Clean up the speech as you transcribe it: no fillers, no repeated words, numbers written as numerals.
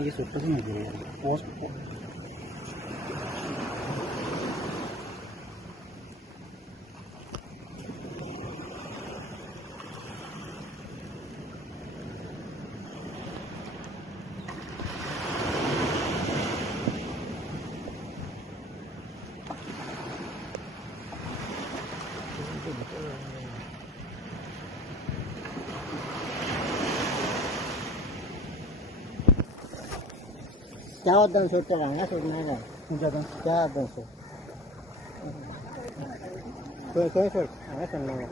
आगे से ऊपर नहीं गिरेगा पोस्ट क्या दन सोचते रहना सोचना है क्या दन सो कोई सोच हमें करना है